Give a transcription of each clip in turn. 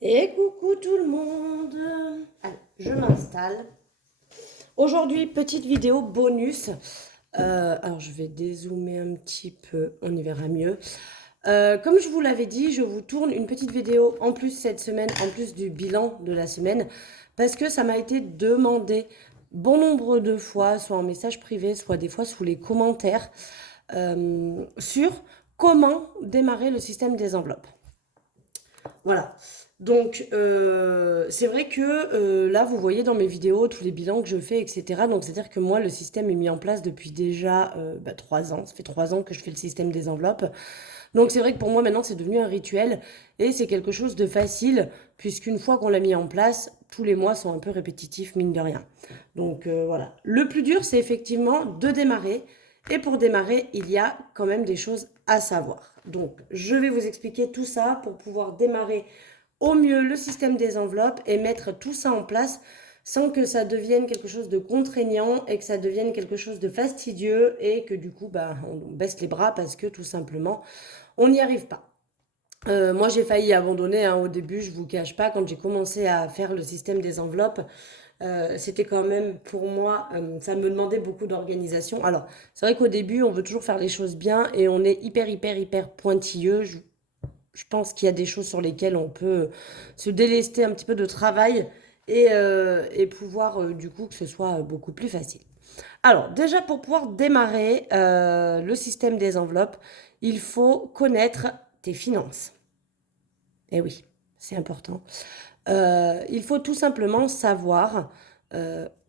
Et coucou tout le monde. Allez, je m'installe. Aujourd'hui, petite vidéo bonus. Alors, je vais dézoomer un petit peu, on y verra mieux. Comme je vous l'avais dit, je vous tourne une petite vidéo en plus cette semaine, en plus du bilan de la semaine, parce que ça m'a été demandé bon nombre de fois, soit en message privé, soit des fois sous les commentaires, sur comment démarrer le système des enveloppes. Voilà. Donc, c'est vrai que là, vous voyez dans mes vidéos tous les bilans que je fais, etc. Donc, c'est-à-dire que moi, le système est mis en place depuis déjà 3 ans. Ça fait 3 ans que je fais le système des enveloppes. Donc, c'est vrai que pour moi, maintenant, c'est devenu un rituel et c'est quelque chose de facile, puisqu'une fois qu'on l'a mis en place, tous les mois sont un peu répétitifs, mine de rien. Donc, voilà. Le plus dur, c'est effectivement de démarrer. Et pour démarrer, il y a quand même des choses à savoir. Donc, je vais vous expliquer tout ça pour pouvoir démarrer au mieux le système des enveloppes et mettre tout ça en place sans que ça devienne quelque chose de contraignant et que ça devienne quelque chose de fastidieux et que du coup, on baisse les bras parce que tout simplement, on n'y arrive pas. Moi, j'ai failli abandonner hein, au début, je vous cache pas, quand j'ai commencé à faire le système des enveloppes, c'était quand même pour moi, ça me demandait beaucoup d'organisation. Alors, c'est vrai qu'au début, on veut toujours faire les choses bien et on est hyper pointilleux. Je pense qu'il y a des choses sur lesquelles on peut se délester un petit peu de travail et pouvoir du coup que ce soit beaucoup plus facile. Alors, déjà pour pouvoir démarrer le système des enveloppes, il faut connaître tes finances. Eh oui, c'est important. Il faut tout simplement savoir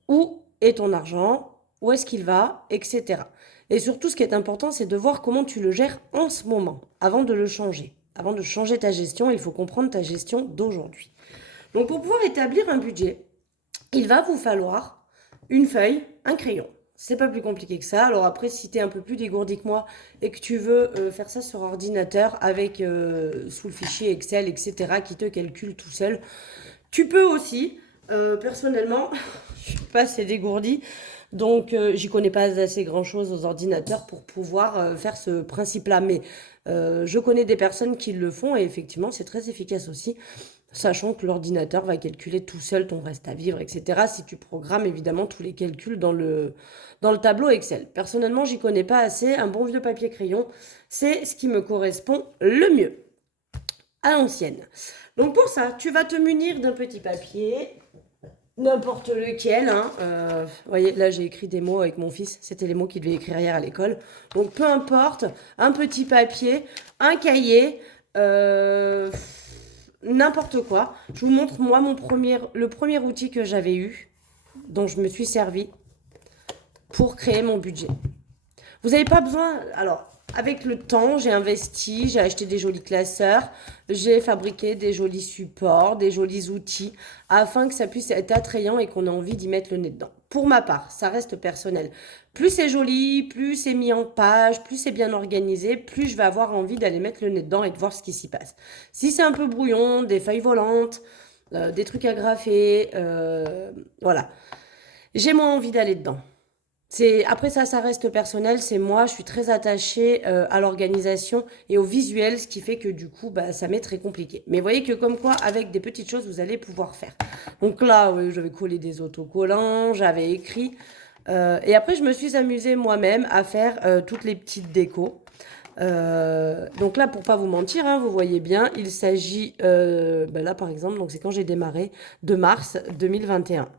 où est ton argent, où est-ce qu'il va, etc. Et surtout, ce qui est important, c'est de voir comment tu le gères en ce moment, avant de le changer. Avant de changer ta gestion, il faut comprendre ta gestion d'aujourd'hui. Donc, pour pouvoir établir un budget, il va vous falloir une feuille, un crayon. C'est pas plus compliqué que ça. Alors après, si tu es un peu plus dégourdi que moi et que tu veux faire ça sur ordinateur avec sous le fichier Excel, etc., qui te calcule tout seul, tu peux aussi. Personnellement, je suis pas assez dégourdie, donc j'y connais pas assez grand-chose aux ordinateurs pour pouvoir faire ce principe-là. Mais je connais des personnes qui le font et effectivement, c'est très efficace aussi, sachant que l'ordinateur va calculer tout seul ton reste à vivre, etc. Si tu programmes évidemment tous les calculs dans le tableau Excel. Personnellement, j'y connais pas assez. Un bon vieux papier crayon, c'est ce qui me correspond le mieux à l'ancienne. Donc pour ça, tu vas te munir d'un petit papier, n'importe lequel. Hein. Vous voyez, là j'ai écrit des mots avec mon fils, c'était les mots qu'il devait écrire hier à l'école. Donc peu importe, un petit papier, un cahier, n'importe quoi. Je vous montre moi le premier outil que j'avais eu, dont je me suis servi pour créer mon budget. Vous n'avez pas besoin. Alors, avec le temps, j'ai investi, j'ai acheté des jolis classeurs, j'ai fabriqué des jolis supports, des jolis outils, afin que ça puisse être attrayant et qu'on ait envie d'y mettre le nez dedans. Pour ma part, ça reste personnel. Plus c'est joli, plus c'est mis en page, plus c'est bien organisé, plus je vais avoir envie d'aller mettre le nez dedans et de voir ce qui s'y passe. Si c'est un peu brouillon, des feuilles volantes, des trucs agrafés, voilà. J'ai moins envie d'aller dedans. Après ça, ça reste personnel. C'est moi, je suis très attachée à l'organisation et au visuel, ce qui fait que du coup, ça m'est très compliqué. Mais vous voyez que comme quoi, avec des petites choses, vous allez pouvoir faire. Donc là, oui, j'avais collé des autocollants, j'avais écrit. Et après, je me suis amusée moi-même à faire toutes les petites décos. Donc là, pour pas vous mentir, hein, vous voyez bien, il s'agit, là par exemple, donc c'est quand j'ai démarré, de mars 2021.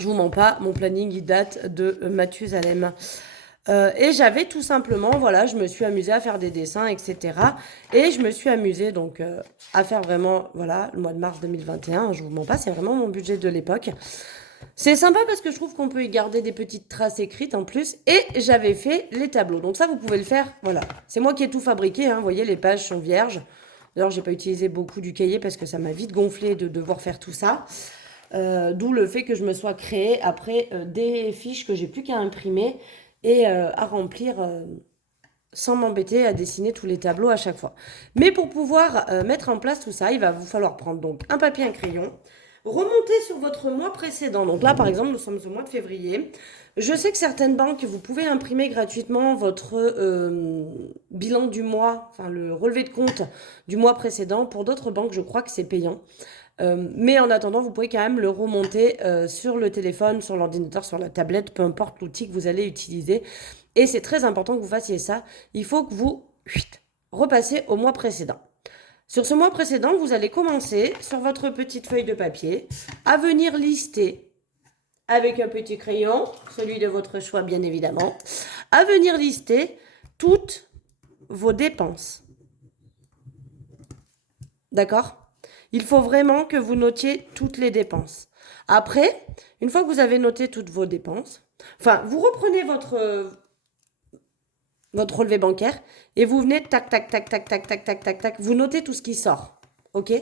Je vous mens pas, mon planning il date de Mathusalem. Et j'avais tout simplement, voilà, je me suis amusée à faire des dessins, etc. Et je me suis amusée donc à faire vraiment, voilà, le mois de mars 2021, je vous mens pas, c'est vraiment mon budget de l'époque. C'est sympa parce que je trouve qu'on peut y garder des petites traces écrites en plus. Et j'avais fait les tableaux. Donc ça, vous pouvez le faire, voilà. C'est moi qui ai tout fabriqué, hein, vous voyez, les pages sont vierges. D'ailleurs, j'ai pas utilisé beaucoup du cahier parce que ça m'a vite gonflé de devoir faire tout ça. D'où le fait que je me sois créé après des fiches que j'ai plus qu'à imprimer et à remplir sans m'embêter à dessiner tous les tableaux à chaque fois. Mais pour pouvoir mettre en place tout ça, il va vous falloir prendre donc un papier, un crayon. remontez sur votre mois précédent. Donc là, par exemple, nous sommes au mois de février. Je sais que certaines banques, vous pouvez imprimer gratuitement votre bilan du mois, enfin le relevé de compte du mois précédent. Pour d'autres banques, je crois que c'est payant. Mais en attendant, vous pouvez quand même le remonter sur le téléphone, sur l'ordinateur, sur la tablette, peu importe l'outil que vous allez utiliser. Et c'est très important que vous fassiez ça. Il faut que vous repassez au mois précédent. Sur ce mois précédent, vous allez commencer sur votre petite feuille de papier à venir lister avec un petit crayon, celui de votre choix bien évidemment, à venir lister toutes vos dépenses. D'accord ? Il faut vraiment que vous notiez toutes les dépenses. Après, une fois que vous avez noté toutes vos dépenses, enfin, vous reprenez votre relevé bancaire et vous venez tac, tac, tac, tac, tac, tac, tac, tac, tac, vous notez tout ce qui sort. OK ?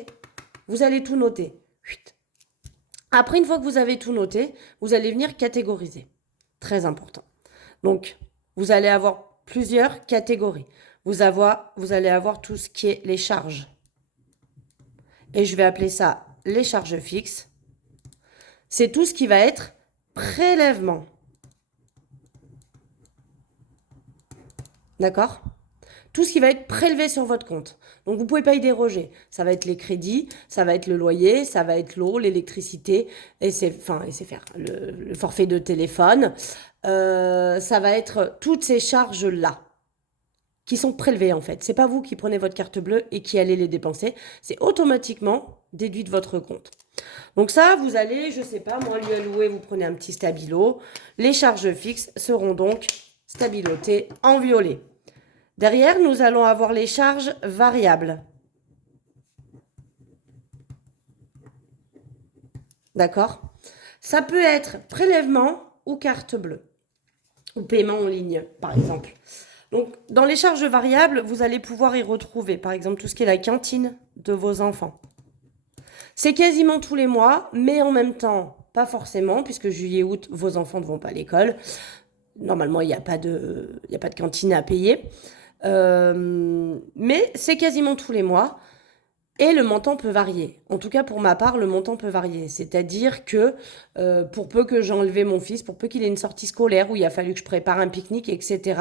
Vous allez tout noter. Après, une fois que vous avez tout noté, vous allez venir catégoriser. Très important. Donc, vous allez avoir plusieurs catégories. Vous allez avoir tout ce qui est les charges. Et je vais appeler ça les charges fixes. C'est tout ce qui va être prélèvement. D'accord ? Tout ce qui va être prélevé sur votre compte. Donc, vous ne pouvez pas y déroger. Ça va être les crédits, ça va être le loyer, ça va être l'eau, l'électricité, et c'est faire le forfait de téléphone. Ça va être toutes ces charges-là qui sont prélevées en fait. C'est pas vous qui prenez votre carte bleue et qui allez les dépenser. C'est automatiquement déduit de votre compte. Donc ça, vous allez, je sais pas, moi, lui allouer, vous prenez un petit stabilo. Les charges fixes seront donc stabilotées en violet. Derrière, nous allons avoir les charges variables. D'accord ? Ça peut être prélèvement ou carte bleue. Ou paiement en ligne, par exemple. Donc, dans les charges variables, vous allez pouvoir y retrouver, par exemple, tout ce qui est la cantine de vos enfants. C'est quasiment tous les mois, mais en même temps, pas forcément, puisque juillet-août, vos enfants ne vont pas à l'école. Normalement, il n'y a pas de cantine à payer. Mais c'est quasiment tous les mois. Et le montant peut varier. En tout cas, pour ma part, le montant peut varier. C'est-à-dire que pour peu que j'ai enlevé mon fils, pour peu qu'il ait une sortie scolaire où il a fallu que je prépare un pique-nique, etc.,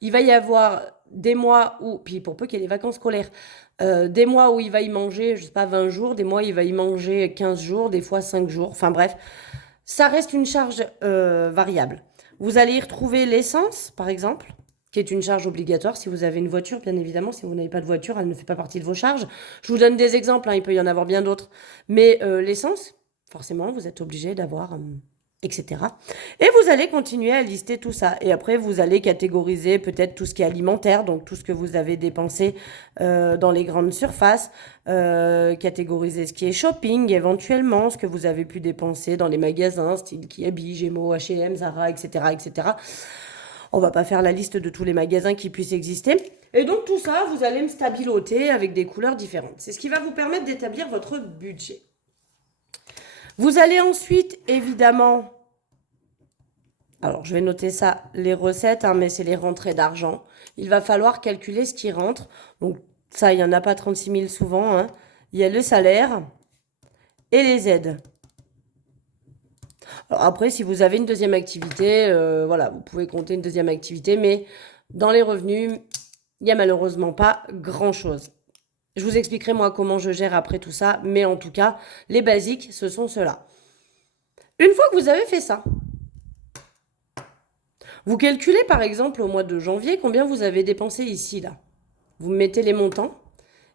il va y avoir des mois où, puis pour peu qu'il y ait les vacances scolaires, des mois où il va y manger, je sais pas, 20 jours, des mois où il va y manger 15 jours, des fois 5 jours, enfin bref. Ça reste une charge variable. Vous allez y retrouver l'essence, par exemple, qui est une charge obligatoire si vous avez une voiture, bien évidemment. Si vous n'avez pas de voiture, elle ne fait pas partie de vos charges. Je vous donne des exemples, hein, il peut y en avoir bien d'autres. Mais l'essence, forcément, vous êtes obligé d'avoir, etc. Et vous allez continuer à lister tout ça. Et après, vous allez catégoriser peut-être tout ce qui est alimentaire, donc tout ce que vous avez dépensé dans les grandes surfaces. Catégoriser ce qui est shopping, éventuellement, ce que vous avez pu dépenser dans les magasins, style Kiabi, Gémeaux, H&M, Zara, etc., etc. On va pas faire la liste de tous les magasins qui puissent exister. Et donc tout ça, vous allez me stabiloter avec des couleurs différentes. C'est ce qui va vous permettre d'établir votre budget. Vous allez ensuite, évidemment, alors je vais noter ça, les recettes, hein, mais c'est les rentrées d'argent. Il va falloir calculer ce qui rentre. Donc ça, il n'y en a pas 36 000 souvent. Hein. Il y a le salaire et les aides. Alors après, si vous avez une deuxième activité, voilà, vous pouvez compter une deuxième activité, mais dans les revenus, il n'y a malheureusement pas grand-chose. Je vous expliquerai moi comment je gère après tout ça, mais en tout cas, les basiques, ce sont ceux-là. Une fois que vous avez fait ça, vous calculez par exemple au mois de janvier combien vous avez dépensé ici, là. Vous mettez les montants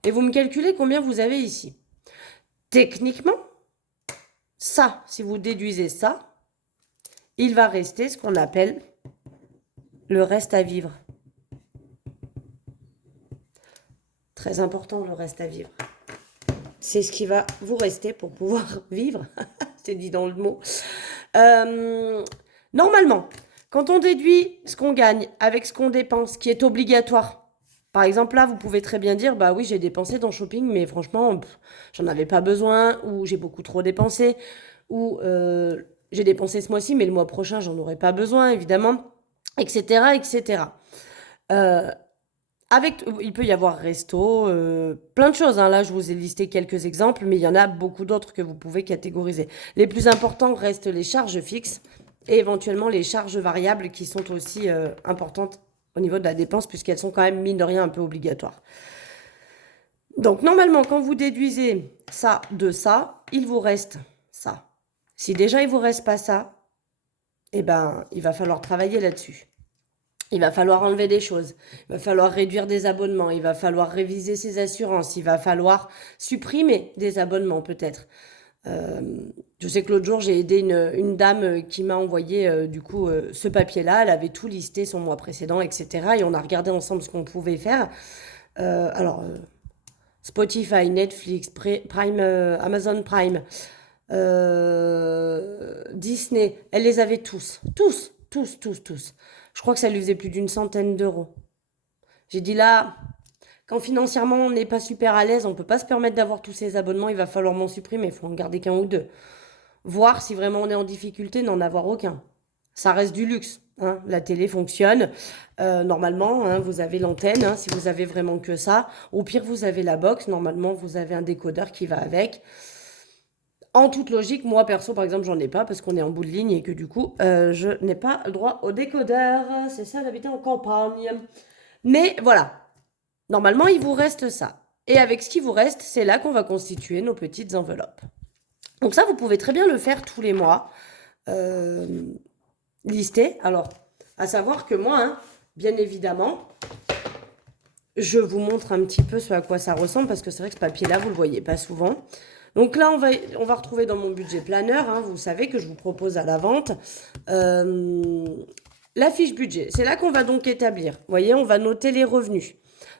et vous me calculez combien vous avez ici. Techniquement, ça, si vous déduisez ça, il va rester ce qu'on appelle le reste à vivre. Très important, le reste à vivre. C'est ce qui va vous rester pour pouvoir vivre. C'est dit dans le mot. Normalement, quand on déduit ce qu'on gagne avec ce qu'on dépense, qui est obligatoire, par exemple là, vous pouvez très bien dire, bah oui, j'ai dépensé dans shopping, mais franchement, j'en avais pas besoin, ou j'ai beaucoup trop dépensé, ou j'ai dépensé ce mois-ci, mais le mois prochain, j'en aurai pas besoin, évidemment, etc., etc. il peut y avoir resto, plein de choses, hein. Là, je vous ai listé quelques exemples, mais il y en a beaucoup d'autres que vous pouvez catégoriser. Les plus importants restent les charges fixes et éventuellement les charges variables qui sont aussi importantes au niveau de la dépense puisqu'elles sont quand même, mine de rien, un peu obligatoires. Donc, normalement, quand vous déduisez ça de ça, il vous reste ça. Si déjà il vous reste pas ça, eh ben, il va falloir travailler là-dessus. Il va falloir enlever des choses, il va falloir réduire des abonnements, il va falloir réviser ses assurances, il va falloir supprimer des abonnements peut-être. Je sais que l'autre jour, j'ai aidé une dame qui m'a envoyé du coup ce papier-là. Elle avait tout listé son mois précédent, etc. Et on a regardé ensemble ce qu'on pouvait faire. Alors, Spotify, Netflix, Prime, Amazon Prime, Disney, elle les avait tous. Tous, tous, tous, tous. Je crois que ça lui faisait plus d'une centaine d'euros. J'ai dit là, quand financièrement on n'est pas super à l'aise, on ne peut pas se permettre d'avoir tous ces abonnements, il va falloir m'en supprimer, il faut en garder qu'un ou deux. Voir si vraiment on est en difficulté, n'en avoir aucun. Ça reste du luxe, hein. La télé fonctionne. Normalement, hein, vous avez l'antenne, hein, si vous avez vraiment que ça. Au pire, vous avez la box. Normalement, vous avez un décodeur qui va avec. En toute logique, moi perso, par exemple, j'en ai pas parce qu'on est en bout de ligne et que du coup, je n'ai pas le droit au décodeur. C'est ça d'habiter en campagne. Mais voilà, normalement, il vous reste ça. Et avec ce qui vous reste, c'est là qu'on va constituer nos petites enveloppes. Donc ça, vous pouvez très bien le faire tous les mois. Lister. Alors, à savoir que moi, hein, bien évidemment, je vous montre un petit peu ce à quoi ça ressemble parce que c'est vrai que ce papier-là, vous ne le voyez pas souvent. Donc là, on va retrouver dans mon budget planeur, hein, vous savez que je vous propose à la vente, la fiche budget. C'est là qu'on va donc établir. Vous voyez, on va noter les revenus.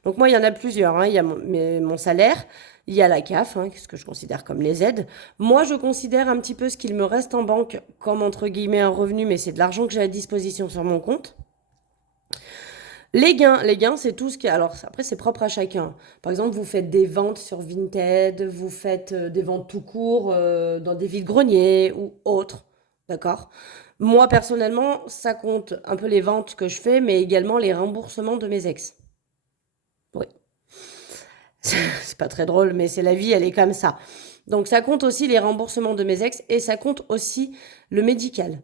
Donc moi, il y en a plusieurs, hein. Il y a mon salaire, il y a la CAF, hein, ce que je considère comme les aides. Moi, je considère un petit peu ce qu'il me reste en banque comme, entre guillemets, un revenu, mais c'est de l'argent que j'ai à disposition sur mon compte. Les gains, c'est tout ce qui est... Alors, après, c'est propre à chacun. Par exemple, vous faites des ventes sur Vinted, vous faites des ventes tout court dans des vides-greniers ou autres. D'accord? Moi, personnellement, ça compte un peu les ventes que je fais, mais également les remboursements de mes ex. Oui. C'est pas très drôle, mais c'est la vie, elle est comme ça. Donc, ça compte aussi les remboursements de mes ex et ça compte aussi le médical.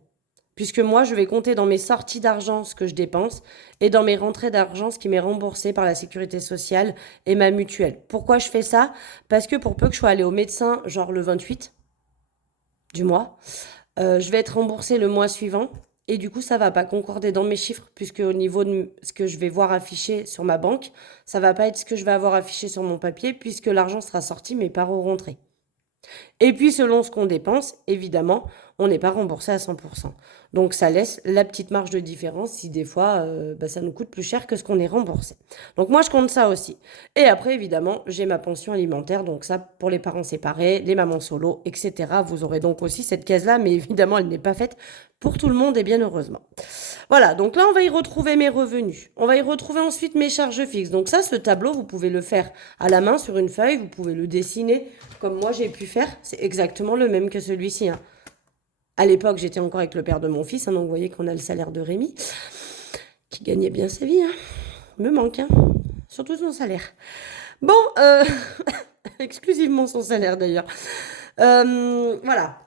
Puisque moi, je vais compter dans mes sorties d'argent ce que je dépense et dans mes rentrées d'argent ce qui m'est remboursé par la sécurité sociale et ma mutuelle. Pourquoi je fais ça? Parce que pour peu que je sois allée au médecin, genre le 28 du mois, je vais être remboursée le mois suivant. Et du coup, ça va pas concorder dans mes chiffres, puisque au niveau de ce que je vais voir affiché sur ma banque, ça va pas être ce que je vais avoir affiché sur mon papier, puisque l'argent sera sorti, mais pas rentré. Et puis, selon ce qu'on dépense, évidemment, on n'est pas remboursé à 100%. Donc, ça laisse la petite marge de différence si des fois, ça nous coûte plus cher que ce qu'on est remboursé. Donc, moi, je compte ça aussi. Et après, évidemment, j'ai ma pension alimentaire. Donc, ça, pour les parents séparés, les mamans solo, etc. Vous aurez donc aussi cette case-là, mais évidemment, elle n'est pas faite pour tout le monde et bien heureusement. Voilà, donc là, on va y retrouver mes revenus. On va y retrouver ensuite mes charges fixes. Donc ça, ce tableau, vous pouvez le faire à la main sur une feuille. Vous pouvez le dessiner comme moi, j'ai pu faire. C'est exactement le même que celui-ci, hein. À l'époque, j'étais encore avec le père de mon fils. Hein, donc vous voyez qu'on a le salaire de Rémi, qui gagnait bien sa vie. Hein. Il me manque, hein. Surtout son salaire. Bon, exclusivement son salaire d'ailleurs. Voilà.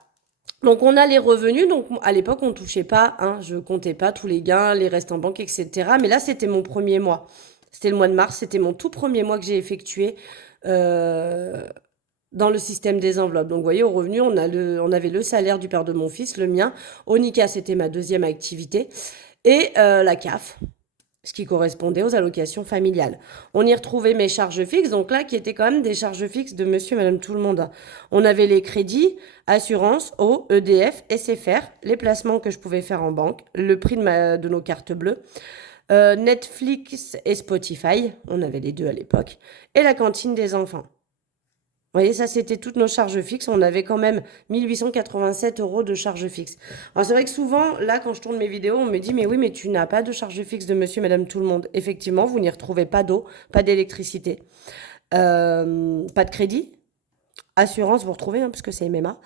Donc, on a les revenus. Donc, à l'époque, on ne touchait pas. Hein, je comptais pas tous les gains, les restes en banque, etc. Mais là, c'était mon premier mois. C'était le mois de mars. C'était mon tout premier mois que j'ai effectué dans le système des enveloppes. Donc, vous voyez, au revenu, on avait le salaire du père de mon fils, le mien. Onica, c'était ma deuxième activité. Et la CAF, ce qui correspondait aux allocations familiales. On y retrouvait mes charges fixes, donc là, qui étaient quand même des charges fixes de monsieur et madame tout le monde. On avait les crédits, assurance, eau, EDF, SFR, les placements que je pouvais faire en banque, le prix de nos cartes bleues, Netflix et Spotify, on avait les deux à l'époque, et la cantine des enfants. Vous voyez, ça, c'était toutes nos charges fixes. On avait quand même 1887 € de charges fixes. Alors, c'est vrai que souvent, là, quand je tourne mes vidéos, on me dit, mais oui, mais tu n'as pas de charges fixes de monsieur, madame, tout le monde. Effectivement, vous n'y retrouvez pas d'eau, pas d'électricité, pas de crédit. Assurance, vous retrouvez, hein, parce que c'est MMA.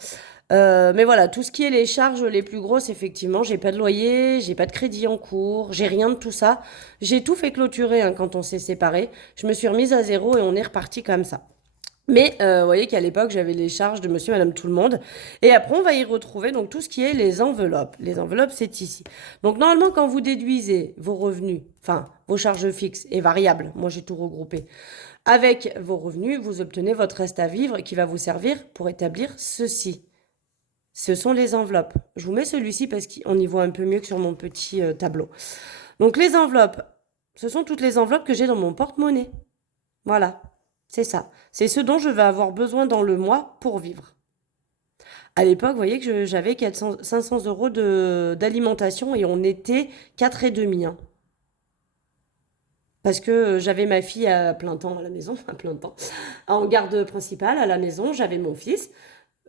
Mais voilà, tout ce qui est les charges les plus grosses, effectivement, j'ai pas de loyer, j'ai pas de crédit en cours, j'ai rien de tout ça. J'ai tout fait clôturer hein, quand on s'est séparés. Je me suis remise à zéro et on est reparti comme ça. Mais vous voyez qu'à l'époque, j'avais les charges de monsieur, madame, tout le monde. Et après, on va y retrouver donc tout ce qui est les enveloppes. Les enveloppes, c'est ici. Donc normalement, quand vous déduisez vos revenus, enfin vos charges fixes et variables, moi j'ai tout regroupé, avec vos revenus, vous obtenez votre reste à vivre qui va vous servir pour établir ceci. Ce sont les enveloppes. Je vous mets celui-ci parce qu'on y voit un peu mieux que sur mon petit tableau. Donc les enveloppes, ce sont toutes les enveloppes que j'ai dans mon porte-monnaie. Voilà, c'est ça. C'est ce dont je vais avoir besoin dans le mois pour vivre. À l'époque, vous voyez que j'avais 500 euros d'alimentation et on était 4,5, hein. Parce que j'avais ma fille à plein temps à la maison, à plein temps, en garde principale à la maison, j'avais mon fils,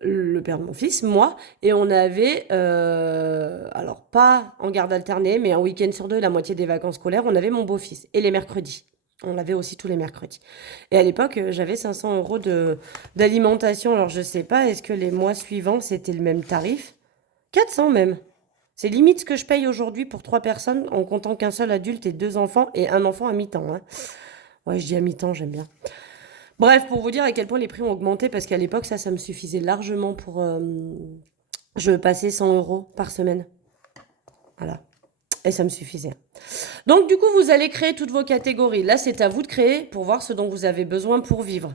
le père de mon fils, moi, et on avait, alors pas en garde alternée, mais un week-end sur deux, la moitié des vacances scolaires, on avait mon beau-fils, et les mercredis. On l'avait aussi tous les mercredis. Et à l'époque, j'avais 500 euros d'alimentation. Alors je sais pas, est-ce que les mois suivants, c'était le même tarif? 400 même. C'est limite ce que je paye aujourd'hui pour 3 personnes en comptant qu'un seul adulte et 2 enfants et un enfant à mi-temps, hein. Ouais, je dis à mi-temps, j'aime bien. Bref, pour vous dire à quel point les prix ont augmenté, parce qu'à l'époque, ça me suffisait largement pour... je passais 100 euros par semaine. Voilà. Et ça me suffisait. Donc, du coup, vous allez créer toutes vos catégories. Là, c'est à vous de créer pour voir ce dont vous avez besoin pour vivre.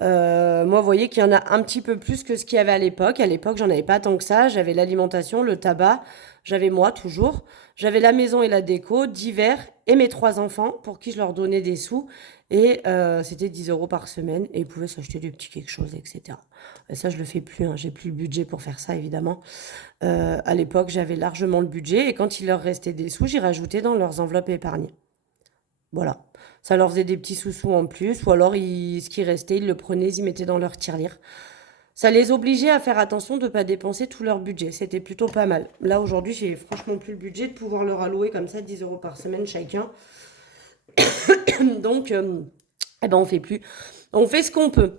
Moi, vous voyez qu'il y en a un petit peu plus que ce qu'il y avait à l'époque. À l'époque, j'en avais pas tant que ça. J'avais l'alimentation, le tabac. J'avais moi, toujours. J'avais la maison et la déco, divers, et mes 3 enfants, pour qui je leur donnais des sous. Et c'était 10 euros par semaine. Et ils pouvaient s'acheter du petit quelque chose, etc. Et ça, je le fais plus, hein. J'ai plus le budget pour faire ça, évidemment. À l'époque, j'avais largement le budget. Et quand il leur restait des sous, j'y rajoutais dans leurs enveloppes épargnées. Voilà. Ça leur faisait des petits sous-sous en plus, ou alors ce qui restait, ils le prenaient, ils y mettaient dans leur tirelire. Ça les obligeait à faire attention de ne pas dépenser tout leur budget. C'était plutôt pas mal. Là, aujourd'hui, j'ai franchement plus le budget de pouvoir leur allouer comme ça 10 euros par semaine chacun. Donc, eh ben, on fait plus. On fait ce qu'on peut.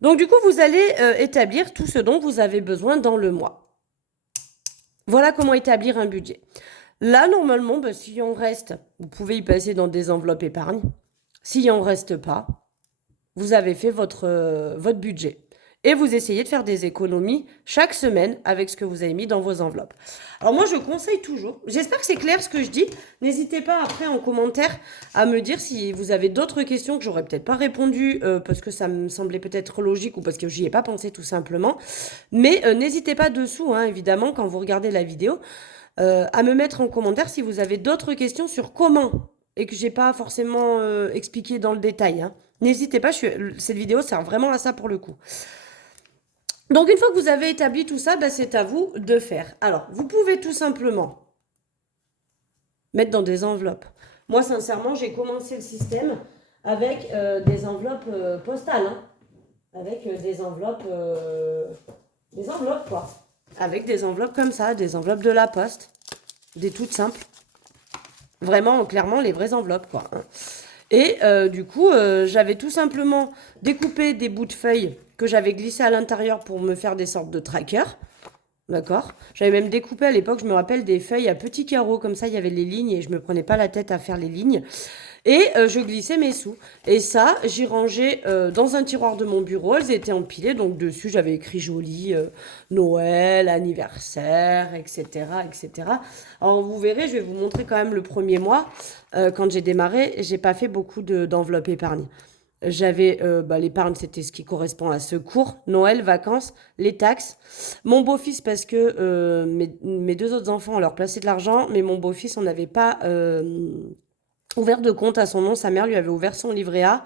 Donc, du coup, vous allez établir tout ce dont vous avez besoin dans le mois. Voilà comment établir un budget. Là, normalement, bah, s'il en reste, vous pouvez y passer dans des enveloppes épargne. S'il en reste pas, vous avez fait votre budget. Et vous essayez de faire des économies chaque semaine avec ce que vous avez mis dans vos enveloppes. Alors moi, je conseille toujours, j'espère que c'est clair ce que je dis. N'hésitez pas après en commentaire à me dire si vous avez d'autres questions que j'aurais peut-être pas répondu parce que ça me semblait peut-être logique ou parce que j'y ai pas pensé tout simplement. Mais n'hésitez pas dessous, hein, évidemment, quand vous regardez la vidéo, à me mettre en commentaire si vous avez d'autres questions sur comment et que j'ai pas forcément expliqué dans le détail, hein. N'hésitez pas, cette vidéo sert vraiment à ça pour le coup. Donc une fois que vous avez établi tout ça, bah, c'est à vous de faire. Alors, vous pouvez tout simplement mettre dans des enveloppes. Moi, sincèrement, j'ai commencé le système avec des enveloppes postales, hein. Avec des enveloppes quoi. Avec des enveloppes comme ça, des enveloppes de la poste, des toutes simples. Vraiment, clairement, les vraies enveloppes, quoi, hein. Et du coup, j'avais tout simplement découpé des bouts de feuilles que j'avais glissés à l'intérieur pour me faire des sortes de trackers. D'accord? J'avais même découpé à l'époque, je me rappelle, des feuilles à petits carreaux, comme ça il y avait les lignes et je me prenais pas la tête à faire les lignes. Et je glissais mes sous. Et ça, j'y rangeais dans un tiroir de mon bureau, elles étaient empilées, donc dessus j'avais écrit joli Noël, anniversaire, etc., etc. Alors vous verrez, je vais vous montrer quand même le premier mois. Quand j'ai démarré, j'ai pas fait beaucoup d'enveloppes épargne. J'avais l'épargne, c'était ce qui correspond à secours, Noël, vacances, les taxes. Mon beau-fils, parce que mes 2 autres enfants, on leur plaçait de l'argent, mais mon beau-fils, on n'avait pas ouvert de compte à son nom. Sa mère lui avait ouvert son livret A.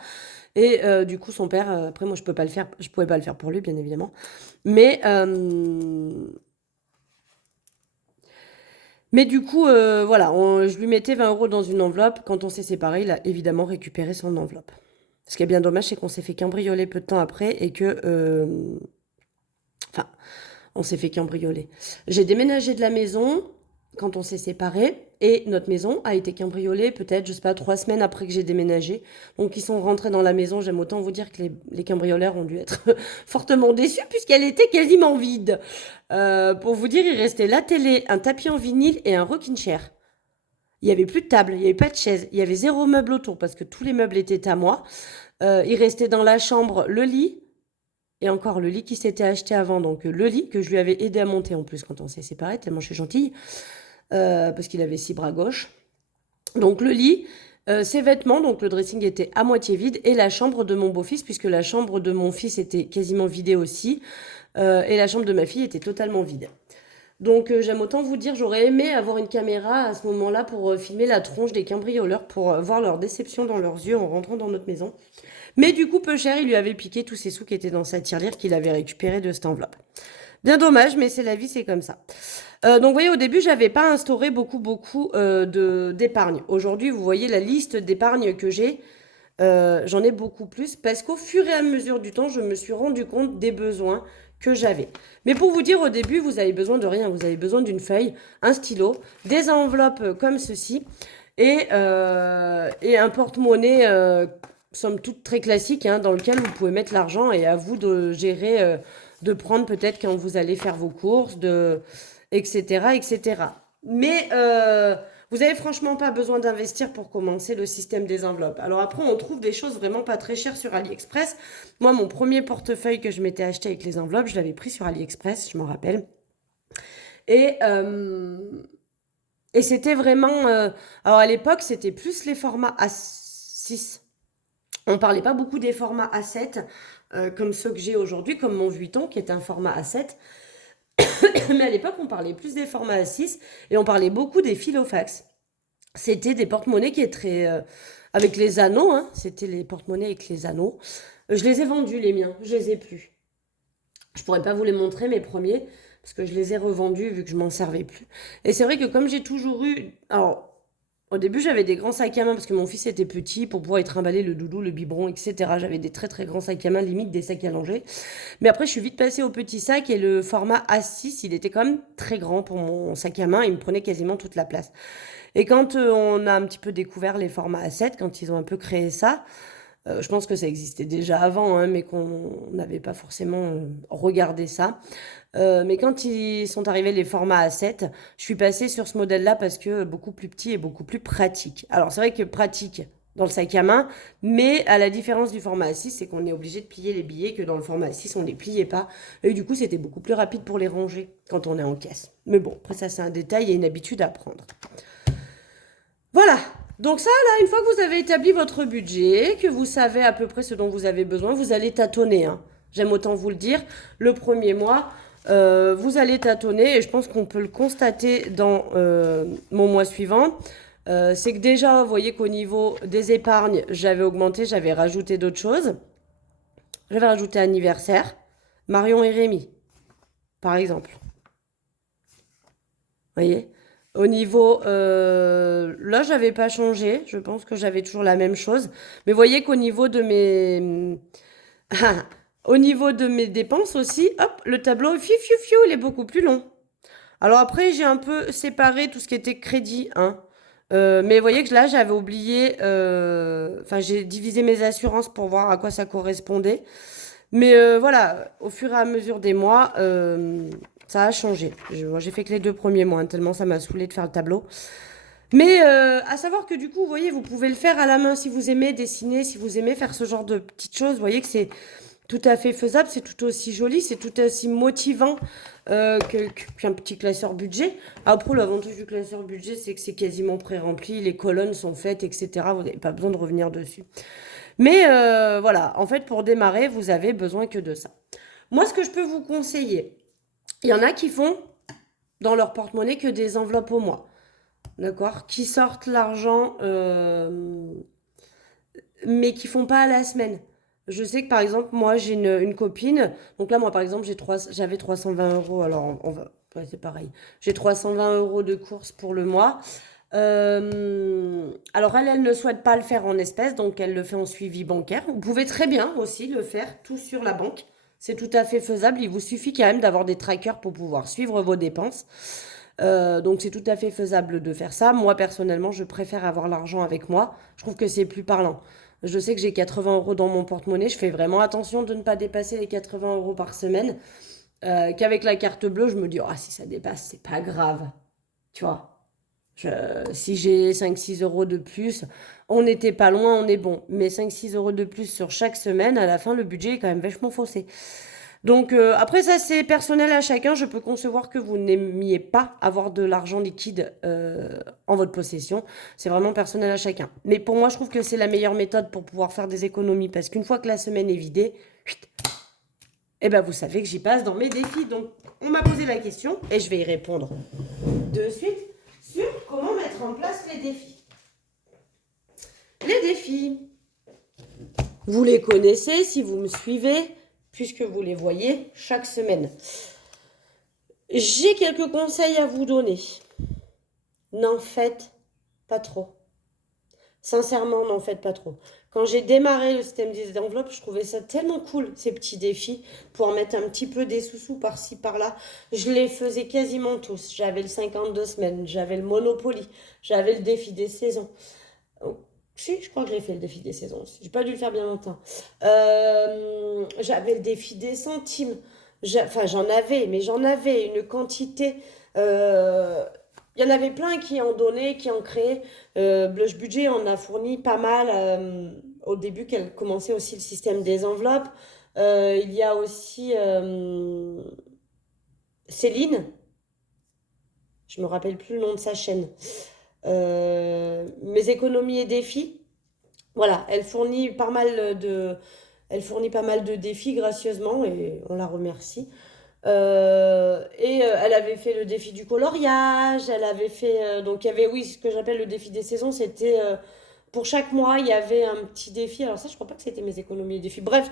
Et du coup, son père, après, moi, je pouvais pas le faire pour lui, bien évidemment. Mais du coup, voilà, je lui mettais 20 euros dans une enveloppe. Quand on s'est séparés, il a évidemment récupéré son enveloppe. Ce qui est bien dommage, c'est qu'on s'est fait cambrioler peu de temps après et que... Enfin, on s'est fait cambrioler. J'ai déménagé de la maison quand on s'est séparés. et notre maison a été cambriolée peut-être, je sais pas, 3 semaines après que j'ai déménagé. Donc ils sont rentrés dans la maison. J'aime autant vous dire que les cambrioleurs ont dû être fortement déçus puisqu'elle était quasiment vide. Pour vous dire, il restait la télé, un tapis en vinyle et un rocking chair. Il n'y avait plus de table, il n'y avait pas de chaise, il y avait zéro meuble autour parce que tous les meubles étaient à moi. Il restait dans la chambre le lit, et encore le lit qui s'était acheté avant, donc le lit que je lui avais aidé à monter en plus quand on s'est séparés, tellement je suis gentille, parce qu'il avait 6 bras gauche. Donc le lit, ses vêtements, donc le dressing était à moitié vide, et la chambre de mon beau-fils, puisque la chambre de mon fils était quasiment vidée aussi, et la chambre de ma fille était totalement vide. Donc j'aime autant vous dire, j'aurais aimé avoir une caméra à ce moment-là pour filmer la tronche des cambrioleurs, pour voir leur déception dans leurs yeux en rentrant dans notre maison. Mais du coup, peu cher, il lui avait piqué tous ses sous qui étaient dans sa tirelire qu'il avait récupéré de cette enveloppe. Bien dommage, mais c'est la vie, c'est comme ça. Donc vous voyez, au début, j'avais pas instauré beaucoup d'épargne. Aujourd'hui, vous voyez la liste d'épargne que j'ai. J'en ai beaucoup plus parce qu'au fur et à mesure du temps, je me suis rendu compte des besoins que j'avais. Mais pour vous dire, au début, vous avez besoin de rien. Vous avez besoin d'une feuille, un stylo, des enveloppes comme ceci et un porte-monnaie, somme toute très classique, hein, dans lequel vous pouvez mettre l'argent et à vous de gérer, de prendre peut-être quand vous allez faire vos courses, etc., etc. Mais vous avez franchement pas besoin d'investir pour commencer le système des enveloppes. Alors après, on trouve des choses vraiment pas très chères sur AliExpress. Moi, mon premier portefeuille que je m'étais acheté avec les enveloppes, je l'avais pris sur AliExpress, je m'en rappelle. Et, euh, et c'était vraiment... alors à l'époque, c'était plus les formats A6. On parlait pas beaucoup des formats A7, comme ceux que j'ai aujourd'hui, comme mon Vuitton, qui est un format A7. Mais à l'époque, on parlait plus des formats A6 et on parlait beaucoup des filofax. C'était des porte-monnaies qui étaient avec les anneaux, hein. C'était les porte-monnaies avec les anneaux. Je les ai vendus, les miens, je les ai plus. Je pourrais pas vous les montrer, mes premiers, parce que je les ai revendus vu que je m'en servais plus. Et c'est vrai que comme j'ai toujours eu... Alors, au début, j'avais des grands sacs à main parce que mon fils était petit pour pouvoir y trimballer le doudou, le biberon, etc. J'avais des très très grands sacs à main, limite des sacs à langer. Mais après, je suis vite passée au petit sac et le format A6, il était quand même très grand pour mon sac à main. Il me prenait quasiment toute la place. Et quand on a un petit peu découvert les formats A7, quand ils ont un peu créé ça, je pense que ça existait déjà avant, hein, mais qu'on n'avait pas forcément regardé ça. Mais quand ils sont arrivés les formats A7, je suis passée sur ce modèle-là parce que beaucoup plus petit et beaucoup plus pratique. Alors c'est vrai que pratique dans le sac à main, mais à la différence du format A6, c'est qu'on est obligé de plier les billets, que dans le format A6, on ne les pliait pas. Et du coup, c'était beaucoup plus rapide pour les ranger quand on est en caisse. Mais bon, après ça c'est un détail et une habitude à prendre. Voilà. Donc ça, là, une fois que vous avez établi votre budget, que vous savez à peu près ce dont vous avez besoin, vous allez tâtonner, hein. J'aime autant vous le dire. Le premier mois, vous allez tâtonner et je pense qu'on peut le constater dans mon mois suivant. C'est que déjà, vous voyez qu'au niveau des épargnes, j'avais augmenté, j'avais rajouté d'autres choses. J'avais rajouté anniversaire, Marion et Rémi, par exemple. Vous voyez? Au niveau... là, j'avais pas changé. Je pense que j'avais toujours la même chose. Mais vous voyez qu'au niveau de mes... au niveau de mes dépenses aussi, hop, le tableau, il est beaucoup plus long. Alors après, j'ai un peu séparé tout ce qui était crédit, hein. Mais vous voyez que là, j'avais oublié... Enfin, j'ai divisé mes assurances pour voir à quoi ça correspondait. Mais voilà, au fur et à mesure des mois, ça a changé. Moi, j'ai fait que les 2 premiers mois, hein, tellement ça m'a saoulé de faire le tableau. Mais à savoir que du coup, vous voyez, vous pouvez le faire à la main si vous aimez dessiner, si vous aimez faire ce genre de petites choses. Vous voyez que c'est tout à fait faisable, c'est tout aussi joli, c'est tout aussi motivant qu'un petit classeur budget. Après, l'avantage du classeur budget, c'est que c'est quasiment pré-rempli, les colonnes sont faites, etc. Vous n'avez pas besoin de revenir dessus. Mais voilà, en fait, pour démarrer, vous avez besoin que de ça. Moi, ce que je peux vous conseiller, il y en a qui font dans leur porte-monnaie que des enveloppes au mois, d'accord? Qui sortent l'argent, mais qui font pas à la semaine. Je sais que par exemple, moi, j'ai une copine. Donc là, moi, par exemple, j'avais 320 euros. Alors, ouais, c'est pareil. J'ai 320 euros de courses pour le mois. Alors elle ne souhaite pas le faire en espèces, donc elle le fait en suivi bancaire. Vous pouvez très bien aussi le faire tout sur la banque. C'est tout à fait faisable. Il vous suffit quand même d'avoir des trackers pour pouvoir suivre vos dépenses. Donc c'est tout à fait faisable de faire ça. Moi personnellement, je préfère avoir l'argent avec moi. Je trouve que c'est plus parlant. Je sais que j'ai 80 € dans mon porte-monnaie. Je fais vraiment attention de ne pas dépasser les 80 € par semaine. Qu'avec la carte bleue, je me dis, oh, si ça dépasse, c'est pas grave. Tu vois. Si j'ai 5-6 € de plus, on n'était pas loin, on est bon. Mais 5-6 € de plus sur chaque semaine, à la fin, le budget est quand même vachement faussé. Donc après ça c'est personnel à chacun, je peux concevoir que vous n'aimiez pas avoir de l'argent liquide en votre possession, c'est vraiment personnel à chacun. Mais pour moi je trouve que c'est la meilleure méthode pour pouvoir faire des économies parce qu'une fois que la semaine est vidée, et ben vous savez que j'y passe dans mes défis. Donc on m'a posé la question et je vais y répondre de suite sur comment mettre en place les défis. Les défis, vous les connaissez si vous me suivez, puisque vous les voyez chaque semaine. J'ai quelques conseils à vous donner. N'en faites pas trop. Sincèrement, n'en faites pas trop. Quand j'ai démarré le système des enveloppes, je trouvais ça tellement cool, ces petits défis, pour mettre un petit peu des sous-sous par-ci, par-là. Je les faisais quasiment tous. J'avais le 52 semaines, j'avais le Monopoly, j'avais le défi des saisons. Si, je crois que j'ai fait le défi des saisons aussi. J'ai pas dû le faire bien longtemps. J'avais le défi des centimes. Enfin, j'en avais, mais j'en avais une quantité. Il y en avait plein qui en donnaient, qui en créaient. Blush Budget en a fourni pas mal au début qu'elle commençait aussi le système des enveloppes. Il y a aussi Céline. Je me rappelle plus le nom de sa chaîne. Mes économies et défis. Voilà, elle fournit pas mal de défis gracieusement et on la remercie. Elle avait fait le défi du coloriage, elle avait fait donc il y avait oui ce que j'appelle le défi des saisons, c'était pour chaque mois il y avait un petit défi. Alors ça je crois pas que c'était mes économies et défis. Bref,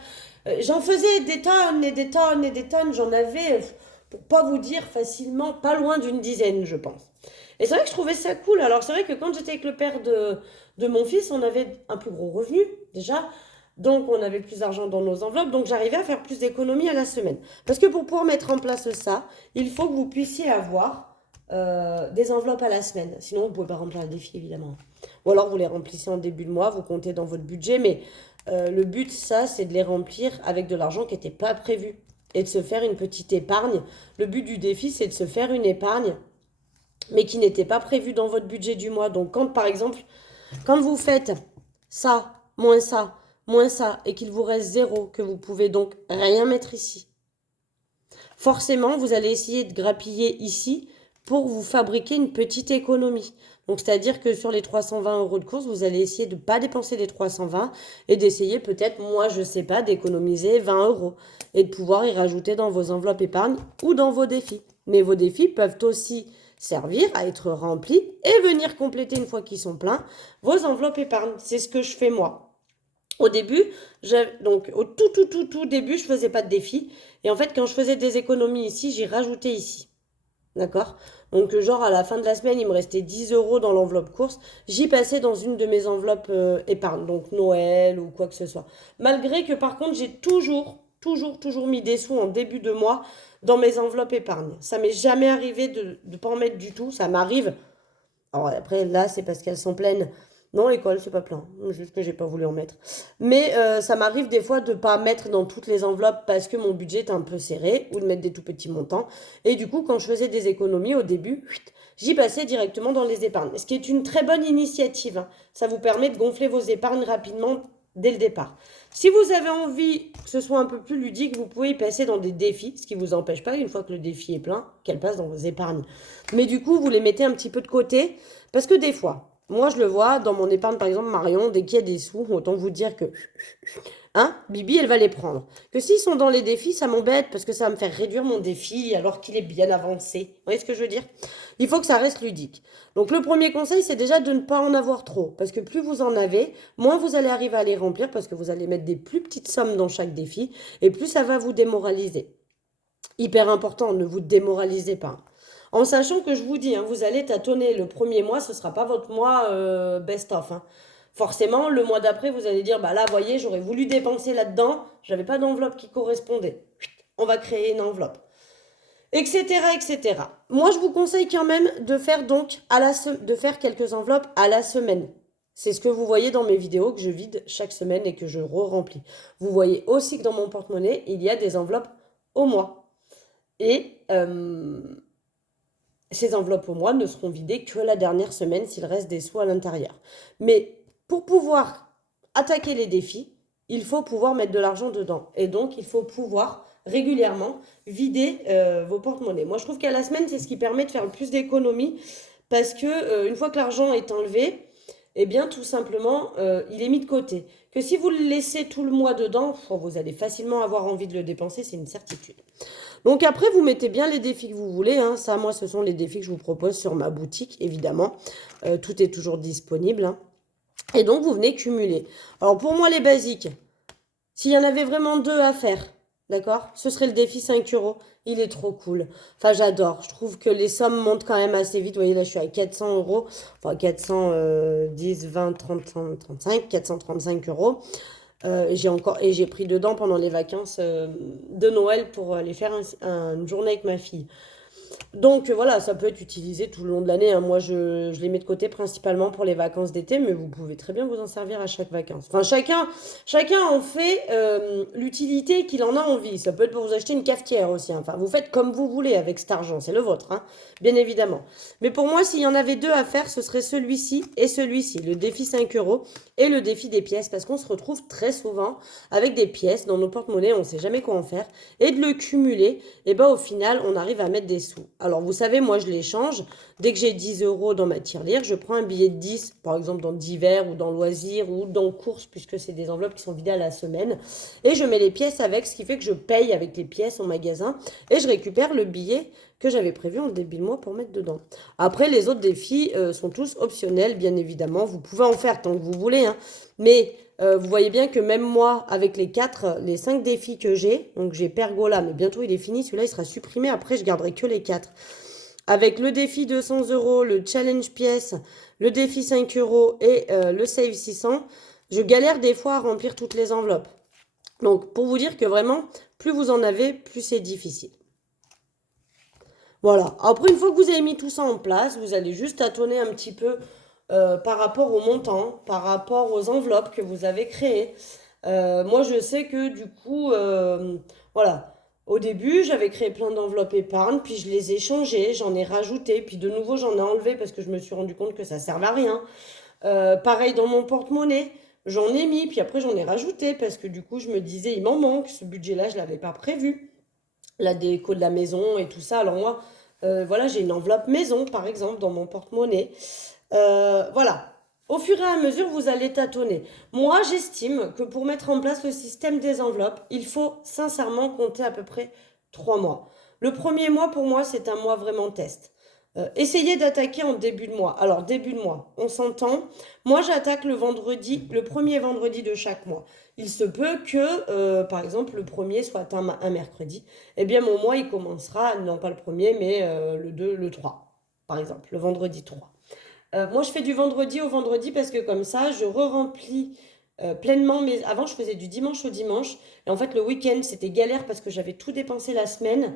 j'en faisais des tonnes et des tonnes et des tonnes, j'en avais pour pas vous dire facilement pas loin d'une dizaine je pense. Et c'est vrai que je trouvais ça cool. Alors c'est vrai que quand j'étais avec le père de mon fils, on avait un plus gros revenu déjà. Donc on avait plus d'argent dans nos enveloppes. Donc j'arrivais à faire plus d'économies à la semaine. Parce que pour pouvoir mettre en place ça, il faut que vous puissiez avoir des enveloppes à la semaine. Sinon vous ne pouvez pas remplir le défi évidemment. Ou alors vous les remplissez en début de mois, vous comptez dans votre budget. Mais le but ça c'est de les remplir avec de l'argent qui n'était pas prévu. Et de se faire une petite épargne. Le but du défi c'est de se faire une épargne mais qui n'était pas prévu dans votre budget du mois. Donc quand par exemple, quand vous faites ça, moins ça, et qu'il vous reste zéro, que vous pouvez donc rien mettre ici, forcément vous allez essayer de grappiller ici pour vous fabriquer une petite économie. Donc c'est-à-dire que sur les 320 € de course, vous allez essayer de ne pas dépenser les 320 et d'essayer peut-être, moi je sais pas, d'économiser 20 € et de pouvoir y rajouter dans vos enveloppes épargne ou dans vos défis. Mais vos défis peuvent aussi servir à être remplis et venir compléter une fois qu'ils sont pleins vos enveloppes épargne. C'est ce que je fais moi. Au début, donc au tout début, je faisais pas de défi. Et en fait, quand je faisais des économies ici, j'ai rajouté ici. D'accord? Donc genre à la fin de la semaine, il me restait 10 € dans l'enveloppe course. J'y passais dans une de mes enveloppes épargne, donc Noël ou quoi que ce soit. Malgré que par contre, j'ai toujours mis des sous en début de mois dans mes enveloppes épargne. Ça m'est jamais arrivé de ne pas en mettre du tout. Ça m'arrive. Alors après, là, c'est parce qu'elles sont pleines. Non, l'école, c'est pas plein. Juste que j'ai pas voulu en mettre. Mais ça m'arrive des fois de pas mettre dans toutes les enveloppes parce que mon budget est un peu serré ou de mettre des tout petits montants. Et du coup, quand je faisais des économies au début, j'y passais directement dans les épargnes. Ce qui est une très bonne initiative, hein. Ça vous permet de gonfler vos épargnes rapidement dès le départ. Si vous avez envie que ce soit un peu plus ludique, vous pouvez y passer dans des défis, ce qui ne vous empêche pas, une fois que le défi est plein, qu'elle passe dans vos épargnes. Mais du coup, vous les mettez un petit peu de côté, parce que des fois, moi je le vois dans mon épargne, par exemple, Marion, dès qu'il y a des sous, autant vous dire que hein, Bibi, elle va les prendre. Que s'ils sont dans les défis, ça m'embête parce que ça va me faire réduire mon défi alors qu'il est bien avancé. Vous voyez ce que je veux dire? Il faut que ça reste ludique. Donc le premier conseil, c'est déjà de ne pas en avoir trop. Parce que plus vous en avez, moins vous allez arriver à les remplir parce que vous allez mettre des plus petites sommes dans chaque défi et plus ça va vous démoraliser. Hyper important, ne vous démoralisez pas. En sachant que je vous dis, hein, vous allez tâtonner le premier mois, ce ne sera pas votre mois best-of. Hein. Forcément, le mois d'après, vous allez dire, bah là, voyez, j'aurais voulu dépenser là-dedans, j'avais pas d'enveloppe qui correspondait. On va créer une enveloppe. etc., etc. Moi, je vous conseille quand même de faire donc de faire quelques enveloppes à la semaine. C'est ce que vous voyez dans mes vidéos que je vide chaque semaine et que je re-remplis. Vous voyez aussi que dans mon porte-monnaie, il y a des enveloppes au mois. Et ces enveloppes au mois ne seront vidées que la dernière semaine s'il reste des sous à l'intérieur. Mais pour pouvoir attaquer les défis, il faut pouvoir mettre de l'argent dedans. Et donc, il faut pouvoir régulièrement vider vos porte-monnaies. Moi, je trouve qu'à la semaine, c'est ce qui permet de faire le plus d'économies parce que une fois que l'argent est enlevé, eh bien, tout simplement, il est mis de côté. Que si vous le laissez tout le mois dedans, vous allez facilement avoir envie de le dépenser, c'est une certitude. Donc après, vous mettez bien les défis que vous voulez. Hein. Ça, moi, ce sont les défis que je vous propose sur ma boutique, évidemment. Tout est toujours disponible. Hein. Et donc, vous venez cumuler. Alors, pour moi, les basiques, s'il y en avait vraiment deux à faire, d'accord? Ce serait le défi 5 euros. Il est trop cool. Enfin, j'adore. Je trouve que les sommes montent quand même assez vite. Vous voyez, là, je suis à 400 euros. Enfin, 410, 20, 30, 35, 435 euros. J'ai pris dedans pendant les vacances de Noël pour aller faire une journée avec ma fille. Donc voilà, ça peut être utilisé tout le long de l'année. Hein. Moi, je les mets de côté principalement pour les vacances d'été, mais vous pouvez très bien vous en servir à chaque vacances. Enfin, chacun en fait l'utilité qu'il en a envie. Ça peut être pour vous acheter une cafetière aussi. Hein. Enfin, vous faites comme vous voulez avec cet argent, c'est le vôtre, hein, bien évidemment. Mais pour moi, s'il y en avait deux à faire, ce serait celui-ci et celui-ci. Le défi 5 euros et le défi des pièces, parce qu'on se retrouve très souvent avec des pièces dans nos porte-monnaies, on ne sait jamais quoi en faire. Et de le cumuler, et ben au final, on arrive à mettre des sous. Alors, vous savez, moi, je les change. Dès que j'ai 10 euros dans ma tirelire, je prends un billet de 10, par exemple dans divers ou dans loisirs ou dans courses, puisque c'est des enveloppes qui sont vidées à la semaine. Et je mets les pièces avec, ce qui fait que je paye avec les pièces au magasin et je récupère le billet que j'avais prévu en début de mois pour mettre dedans. Après, les autres défis sont tous optionnels, bien évidemment. Vous pouvez en faire tant que vous voulez, hein. Mais vous voyez bien que même moi, avec les 5 défis que j'ai, donc j'ai Pergola, mais bientôt il est fini, celui-là il sera supprimé, après je garderai que les 4. Avec le défi 200 euros, le challenge pièce, le défi 5 euros et le save 600, je galère des fois à remplir toutes les enveloppes. Donc pour vous dire que vraiment, plus vous en avez, plus c'est difficile. Voilà. Après, une fois que vous avez mis tout ça en place, vous allez juste tâtonner un petit peu par rapport au montant, par rapport aux enveloppes que vous avez créées. Moi, je sais que du coup, voilà. Au début, j'avais créé plein d'enveloppes épargne, puis je les ai changées, j'en ai rajouté, puis de nouveau, j'en ai enlevé parce que je me suis rendu compte que ça servait à rien. Pareil dans mon porte-monnaie, j'en ai mis, puis après, j'en ai rajouté parce que du coup, je me disais, il m'en manque, ce budget-là, je ne l'avais pas prévu. La déco de la maison et tout ça. Alors moi, voilà, j'ai une enveloppe maison, par exemple, dans mon porte-monnaie. Voilà. Au fur et à mesure, vous allez tâtonner. Moi, j'estime que pour mettre en place le système des enveloppes, il faut sincèrement compter à peu près 3 mois. Le premier mois, pour moi, c'est un mois vraiment test. Essayez d'attaquer en début de mois. Alors, début de mois, on s'entend. Moi, j'attaque le vendredi, le premier vendredi de chaque mois. Il se peut que, par exemple, le premier soit un mercredi. Eh bien, mon mois, il commencera, non pas le premier, mais le 2, le 3, par exemple, le vendredi 3. Moi, je fais du vendredi au vendredi parce que comme ça, je re-remplis pleinement. Mais avant, je faisais du dimanche au dimanche. Et en fait, le week-end, c'était galère parce que j'avais tout dépensé la semaine.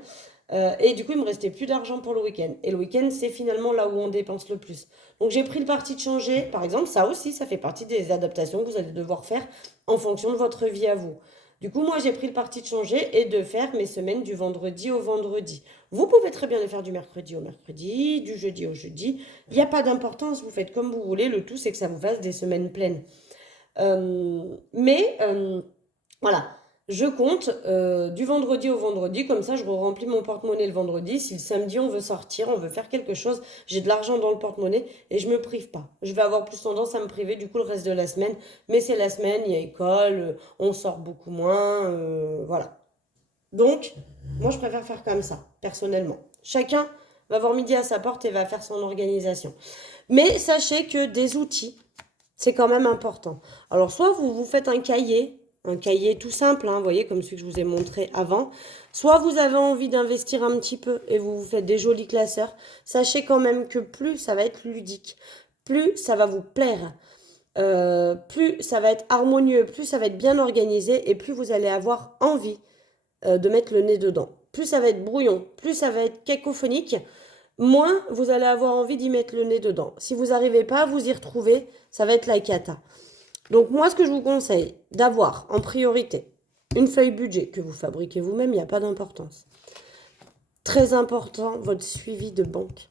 Et du coup, il me restait plus d'argent pour le week-end. Et le week-end, c'est finalement là où on dépense le plus. Donc, j'ai pris le parti de changer. Par exemple, ça aussi, ça fait partie des adaptations que vous allez devoir faire en fonction de votre vie à vous. Du coup, moi, j'ai pris le parti de changer et de faire mes semaines du vendredi au vendredi. Vous pouvez très bien les faire du mercredi au mercredi, du jeudi au jeudi. Il n'y a pas d'importance, vous faites comme vous voulez. Le tout, c'est que ça vous fasse des semaines pleines. Mais voilà, je compte du vendredi au vendredi, comme ça je remplis mon porte-monnaie le vendredi. Si le samedi on veut sortir, on veut faire quelque chose, j'ai de l'argent dans le porte-monnaie et je me prive pas. Je vais avoir plus tendance à me priver du coup le reste de la semaine, mais c'est la semaine, il y a école, on sort beaucoup moins, voilà. Donc, moi je préfère faire comme ça, personnellement. Chacun va avoir midi à sa porte et va faire son organisation. Mais sachez que des outils, c'est quand même important. Alors, soit vous vous faites un cahier tout simple, hein, vous voyez, comme celui que je vous ai montré avant. Soit vous avez envie d'investir un petit peu et vous vous faites des jolis classeurs. Sachez quand même que plus ça va être ludique, plus ça va vous plaire, plus ça va être harmonieux, plus ça va être bien organisé et plus vous allez avoir envie de mettre le nez dedans. plus ça va être brouillon, plus ça va être cacophonique, moins vous allez avoir envie d'y mettre le nez dedans. Si vous n'arrivez pas à vous y retrouver, ça va être la cata. Donc moi, ce que je vous conseille, d'avoir en priorité une feuille budget que vous fabriquez vous-même, il n'y a pas d'importance. Très important, votre suivi de banque.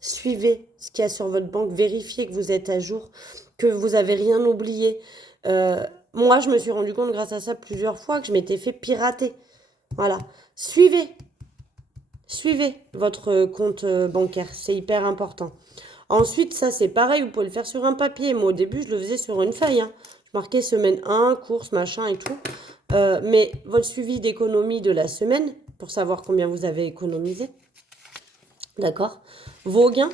Suivez ce qu'il y a sur votre banque, vérifiez que vous êtes à jour, que vous n'avez rien oublié. Moi, je me suis rendu compte grâce à ça plusieurs fois que je m'étais fait pirater. Voilà. Suivez votre compte bancaire, c'est hyper important. Ensuite, ça c'est pareil, vous pouvez le faire sur un papier. Moi au début, je le faisais sur une feuille. Je marquais semaine 1, course, machin et tout. Mais votre suivi d'économie de la semaine, pour savoir combien vous avez économisé. D'accord? Vos gains.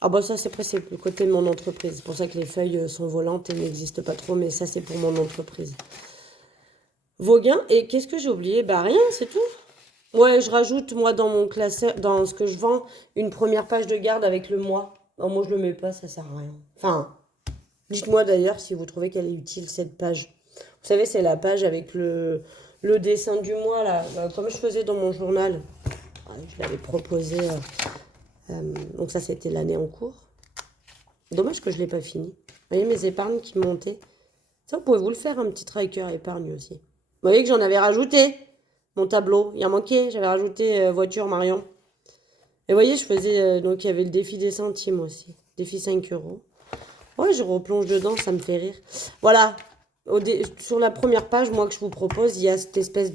Ah bah ça c'est le côté de mon entreprise. C'est pour ça que les feuilles sont volantes et n'existent pas trop. Mais ça c'est pour mon entreprise. Vos gains. Et qu'est-ce que j'ai oublié? Bah rien, c'est tout. Ouais, je rajoute, moi, dans mon classeur, dans ce que je vends, une première page de garde avec le mois. Non, moi, je le mets pas, ça sert à rien. Enfin, dites-moi d'ailleurs si vous trouvez qu'elle est utile, cette page. Vous savez, c'est la page avec le dessin du mois, là, comme je faisais dans mon journal. Je l'avais proposé. Donc ça, c'était l'année en cours. Dommage que je ne l'ai pas fini. Vous voyez mes épargnes qui montaient. Ça, vous pouvez vous le faire, un petit tracker épargne aussi. Vous voyez que j'en avais rajouté. Mon tableau, il y a manqué, j'avais rajouté voiture Marion. Et vous voyez, je faisais, donc il y avait le défi des centimes aussi, défi 5 €. Ouais, je replonge dedans, ça me fait rire. Voilà, sur la première page, moi que je vous propose, il y a cette espèce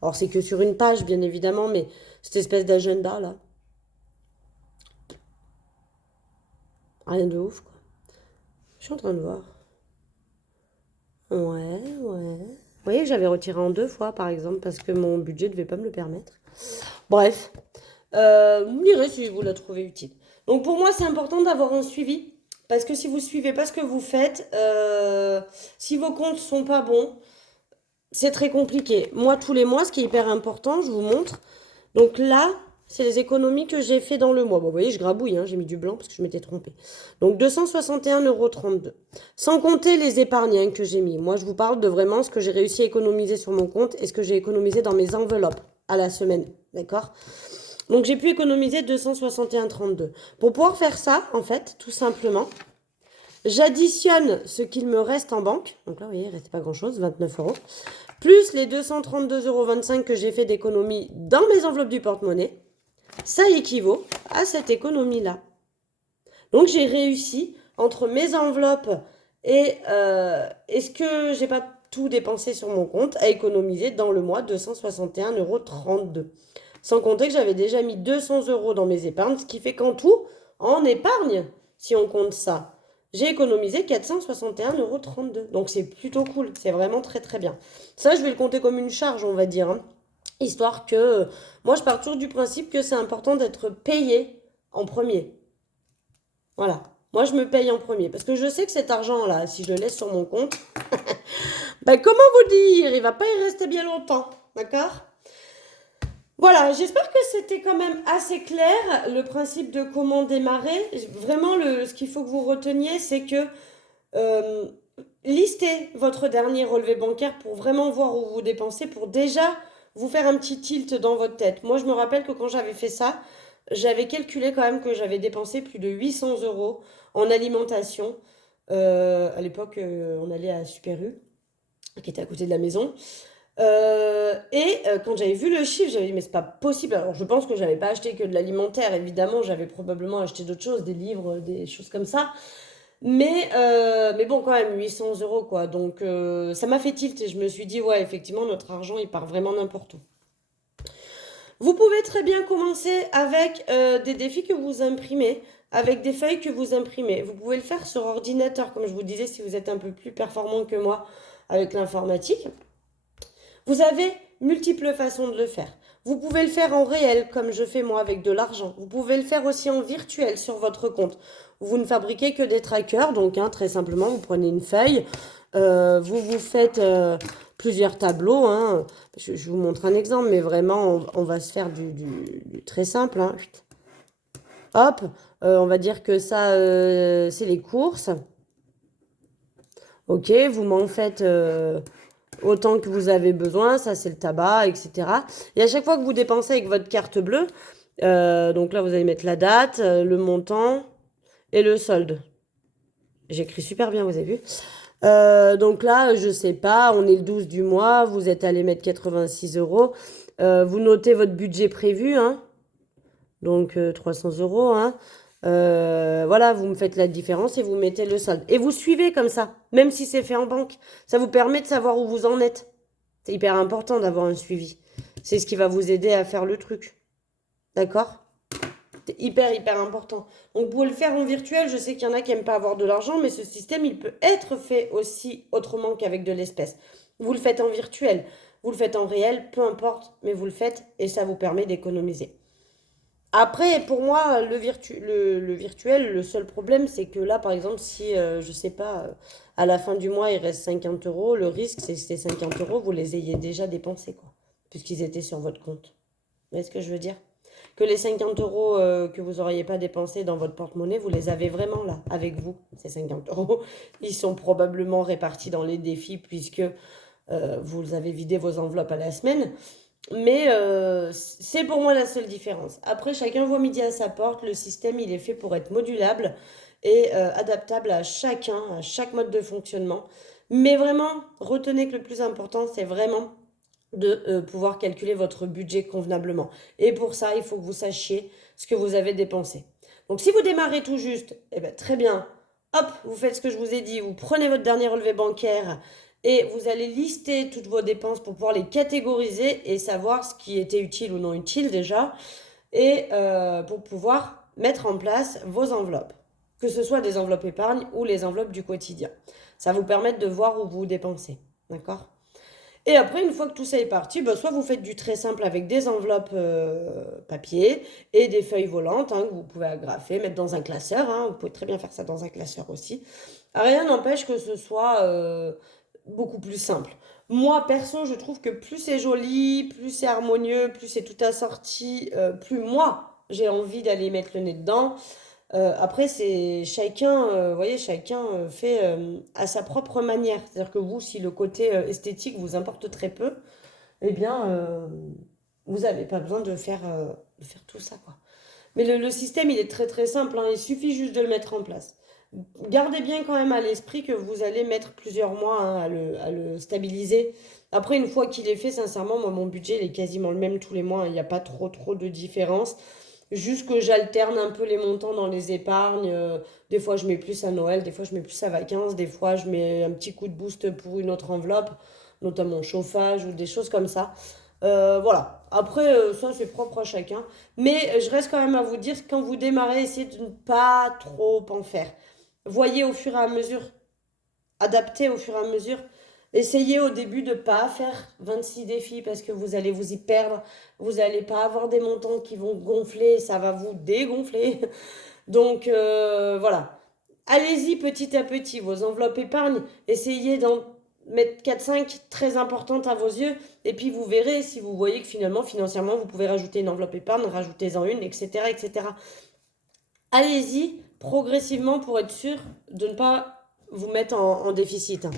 alors c'est que sur une page, bien évidemment, mais cette espèce d'agenda là. Rien de ouf, quoi. Je suis en train de voir. Ouais. Vous voyez, j'avais retiré en 2 fois, par exemple, parce que mon budget ne devait pas me le permettre. Bref, vous me direz si vous la trouvez utile. Donc pour moi, c'est important d'avoir un suivi. Parce que si vous ne suivez pas ce que vous faites, si vos comptes sont pas bons, c'est très compliqué. Moi, tous les mois, ce qui est hyper important, je vous montre. Donc là, c'est les économies que j'ai fait dans le mois. Bon, vous voyez, je grabouille, hein, j'ai mis du blanc parce que je m'étais trompée. Donc 261,32 €. Sans compter les épargnes que j'ai mis. Moi, je vous parle de vraiment ce que j'ai réussi à économiser sur mon compte et ce que j'ai économisé dans mes enveloppes à la semaine. D'accord? Donc j'ai pu économiser 261,32 €. Pour pouvoir faire ça, en fait, tout simplement, j'additionne ce qu'il me reste en banque. Donc là, vous voyez, il ne restait pas grand-chose, 29 €. Plus les 232,25 € que j'ai fait d'économie dans mes enveloppes du porte-monnaie. Ça équivaut à cette économie-là. Donc j'ai réussi, entre mes enveloppes et ce que j'ai pas tout dépensé sur mon compte, à économiser dans le mois 261,32 €. Sans compter que j'avais déjà mis 200 € dans mes épargnes, ce qui fait qu'en tout, en épargne, si on compte ça, j'ai économisé 461,32 €. Donc c'est plutôt cool, c'est vraiment très très bien. Ça, je vais le compter comme une charge, on va dire, hein. Histoire que, moi je pars toujours du principe que c'est important d'être payé en premier. Voilà, moi je me paye en premier. Parce que je sais que cet argent-là, si je le laisse sur mon compte, ben, comment vous dire, il va pas y rester bien longtemps, d'accord? Voilà, j'espère que c'était quand même assez clair, le principe de comment démarrer. Vraiment, ce qu'il faut que vous reteniez, c'est que listez votre dernier relevé bancaire pour vraiment voir où vous dépensez, pour déjà vous faire un petit tilt dans votre tête. Moi, je me rappelle que quand j'avais fait ça, j'avais calculé quand même que j'avais dépensé plus de 800 € en alimentation. À l'époque, on allait à Super U, qui était à côté de la maison. Quand j'avais vu le chiffre, j'avais dit mais c'est pas possible. Alors je pense que j'avais pas acheté que de l'alimentaire, évidemment, j'avais probablement acheté d'autres choses, des livres, des choses comme ça. Mais bon, quand même, 800 € quoi. Donc ça m'a fait tilt et je me suis dit ouais, effectivement, notre argent il part vraiment n'importe où. Vous pouvez très bien commencer avec des défis que vous imprimez, avec des feuilles que vous imprimez. Vous pouvez le faire sur ordinateur, comme je vous disais, si vous êtes un peu plus performant que moi avec l'informatique. Vous avez multiples façons de le faire. Vous pouvez le faire en réel, comme je fais moi avec de l'argent. Vous pouvez le faire aussi en virtuel sur votre compte. Vous ne fabriquez que des trackers, donc très simplement, vous prenez une feuille, vous faites plusieurs tableaux. Hein. Je vous montre un exemple, mais vraiment, on va se faire du très simple. Hein. Hop, on va dire que ça, c'est les courses. Ok, vous m'en faites autant que vous avez besoin, ça c'est le tabac, etc. Et à chaque fois que vous dépensez avec votre carte bleue, donc là vous allez mettre la date, le montant et le solde. J'écris super bien, vous avez vu. Donc là, je sais pas, on est le 12 du mois, vous êtes allé mettre 86 euros. Vous notez votre budget prévu, hein. Donc 300 euros, hein. Voilà, vous me faites la différence et vous mettez le solde. Et vous suivez comme ça, même si c'est fait en banque. Ça vous permet de savoir où vous en êtes. C'est hyper important d'avoir un suivi. C'est ce qui va vous aider à faire le truc. D'accord? C'est hyper important. Donc, vous pouvez le faire en virtuel. Je sais qu'il y en a qui n'aiment pas avoir de l'argent, mais ce système, il peut être fait aussi autrement qu'avec de l'espèce. Vous le faites en virtuel, vous le faites en réel, peu importe, mais vous le faites et ça vous permet d'économiser. Après, pour moi, le virtuel, le seul problème, c'est que là, par exemple, si, je sais pas, à la fin du mois, il reste 50 euros, le risque, c'est que ces 50 euros, vous les ayez déjà dépensés, quoi, puisqu'ils étaient sur votre compte. Vous voyez ce que je veux dire? Que les 50 euros que vous n'auriez pas dépensés dans votre porte-monnaie, vous les avez vraiment là, avec vous, ces 50 euros. Ils sont probablement répartis dans les défis, puisque vous avez vidé vos enveloppes à la semaine. Mais c'est pour moi la seule différence. Après, chacun voit midi à sa porte. Le système, il est fait pour être modulable et adaptable à chacun, à chaque mode de fonctionnement. Mais vraiment, retenez que le plus important, c'est vraiment de pouvoir calculer votre budget convenablement. Et pour ça, il faut que vous sachiez ce que vous avez dépensé. Donc si vous démarrez tout juste, eh ben, très bien, hop, vous faites ce que je vous ai dit, vous prenez votre dernier relevé bancaire et vous allez lister toutes vos dépenses pour pouvoir les catégoriser et savoir ce qui était utile ou non utile déjà, et pour pouvoir mettre en place vos enveloppes, que ce soit des enveloppes épargne ou les enveloppes du quotidien. Ça va vous permettre de voir où vous dépensez, d'accord? Et après, une fois que tout ça est parti, bah, soit vous faites du très simple avec des enveloppes papier et des feuilles volantes, hein, que vous pouvez agrafer, mettre dans un classeur, hein, vous pouvez très bien faire ça dans un classeur aussi. Rien n'empêche que ce soit beaucoup plus simple. Moi, perso, je trouve que plus c'est joli, plus c'est harmonieux, plus c'est tout assorti, plus moi, j'ai envie d'aller mettre le nez dedans. Après, c'est chacun, voyez, chacun fait à sa propre manière. C'est-à-dire que vous, si le côté esthétique vous importe très peu, eh bien, vous n'avez pas besoin de faire tout ça, quoi. Mais le système, il est très simple, hein, il suffit juste de le mettre en place. Gardez bien quand même à l'esprit que vous allez mettre plusieurs mois, hein, à le stabiliser. Après, une fois qu'il est fait, sincèrement, moi, mon budget, il est quasiment le même tous les mois, hein. Il n'y a pas trop de différence. Juste que j'alterne un peu les montants dans les épargnes. Des fois, je mets plus à Noël, des fois, je mets plus à vacances, des fois, je mets un petit coup de boost pour une autre enveloppe, notamment chauffage ou des choses comme ça. Voilà. Après, ça, c'est propre à chacun. Mais je reste quand même à vous dire, quand vous démarrez, essayez de ne pas trop en faire. Voyez au fur et à mesure, adaptez au fur et à mesure. Essayez au début de ne pas faire 26 défis parce que vous allez vous y perdre. Vous n'allez pas avoir des montants qui vont gonfler, ça va vous dégonfler. Donc voilà. Allez-y petit à petit, vos enveloppes épargne. Essayez d'en mettre 4-5 très importantes à vos yeux. Et puis vous verrez si vous voyez que finalement, financièrement, vous pouvez rajouter une enveloppe épargne, rajoutez-en une, etc. etc. Allez-y progressivement pour être sûr de ne pas vous mettre en déficit, hein.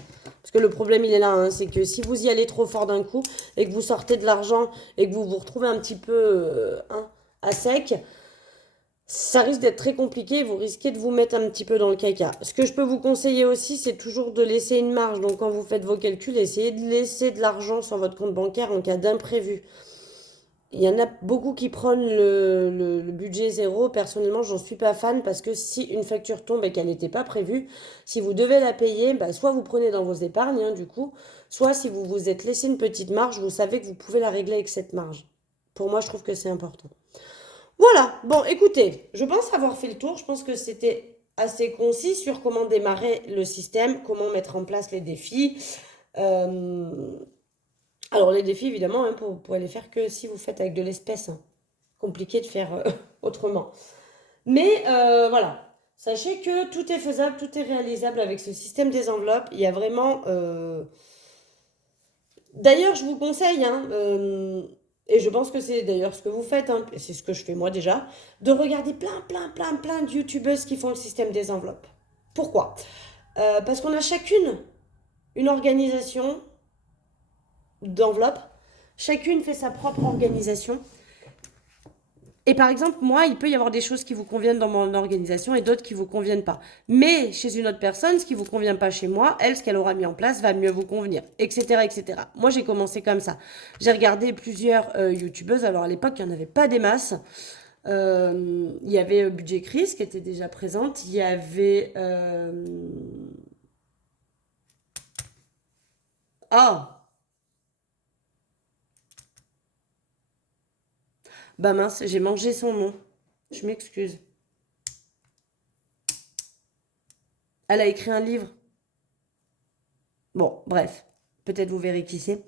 Parce que le problème, il est là, hein, c'est que si vous y allez trop fort d'un coup et que vous sortez de l'argent et que vous vous retrouvez un petit peu hein, à sec, ça risque d'être très compliqué. Vous risquez de vous mettre un petit peu dans le caca. Ce que je peux vous conseiller aussi, c'est toujours de laisser une marge. Donc quand vous faites vos calculs, essayez de laisser de l'argent sur votre compte bancaire en cas d'imprévu. Il y en a beaucoup qui prennent le budget zéro. Personnellement, j'en suis pas fan parce que si une facture tombe et qu'elle n'était pas prévue, si vous devez la payer, bah, soit vous prenez dans vos épargnes, hein, du coup, soit si vous vous êtes laissé une petite marge, vous savez que vous pouvez la régler avec cette marge. Pour moi, je trouve que c'est important. Voilà, bon, écoutez, je pense avoir fait le tour. Je pense que c'était assez concis sur comment démarrer le système, comment mettre en place les défis. Euh, alors les défis, évidemment, hein, vous pourrez les faire que si vous faites avec de l'espèce, hein. Compliqué de faire autrement. Mais voilà, sachez que tout est faisable, tout est réalisable avec ce système des enveloppes. Il y a vraiment... D'ailleurs, je vous conseille, hein, et je pense que c'est d'ailleurs ce que vous faites, hein, c'est ce que je fais moi déjà, de regarder plein de youtubeuses qui font le système des enveloppes. Pourquoi? Parce qu'on a chacune une organisation d'enveloppes. Chacune fait sa propre organisation. Et par exemple, moi, il peut y avoir des choses qui vous conviennent dans mon organisation et d'autres qui vous conviennent pas. Mais chez une autre personne, ce qui vous convient pas chez moi, elle, ce qu'elle aura mis en place va mieux vous convenir, etc., etc. Moi, j'ai commencé comme ça. J'ai regardé plusieurs youtubeuses. Alors à l'époque, il n'y en avait pas des masses. Il y avait Budget Chris qui était déjà présente. Il y avait... Ah, bah mince, j'ai mangé son nom. Je m'excuse. Elle a écrit un livre. Bon, bref. Peut-être vous verrez qui c'est.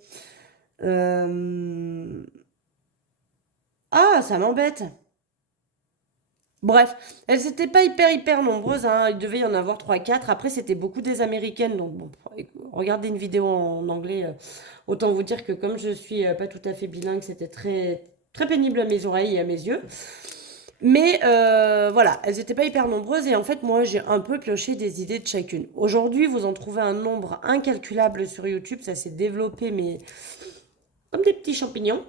Euh, Ah, ça m'embête. Bref, elles n'étaient pas hyper nombreuses, hein. Il devait y en avoir trois quatre. Après, c'était beaucoup des américaines. Donc, bon, regardez une vidéo en anglais. Autant vous dire que comme je suis pas tout à fait bilingue, c'était très pénible à mes oreilles et à mes yeux. Mais voilà, elles n'étaient pas hyper nombreuses. Et en fait, moi, j'ai un peu pioché des idées de chacune. Aujourd'hui, vous en trouvez un nombre incalculable sur YouTube. Ça s'est développé, mais comme des petits champignons.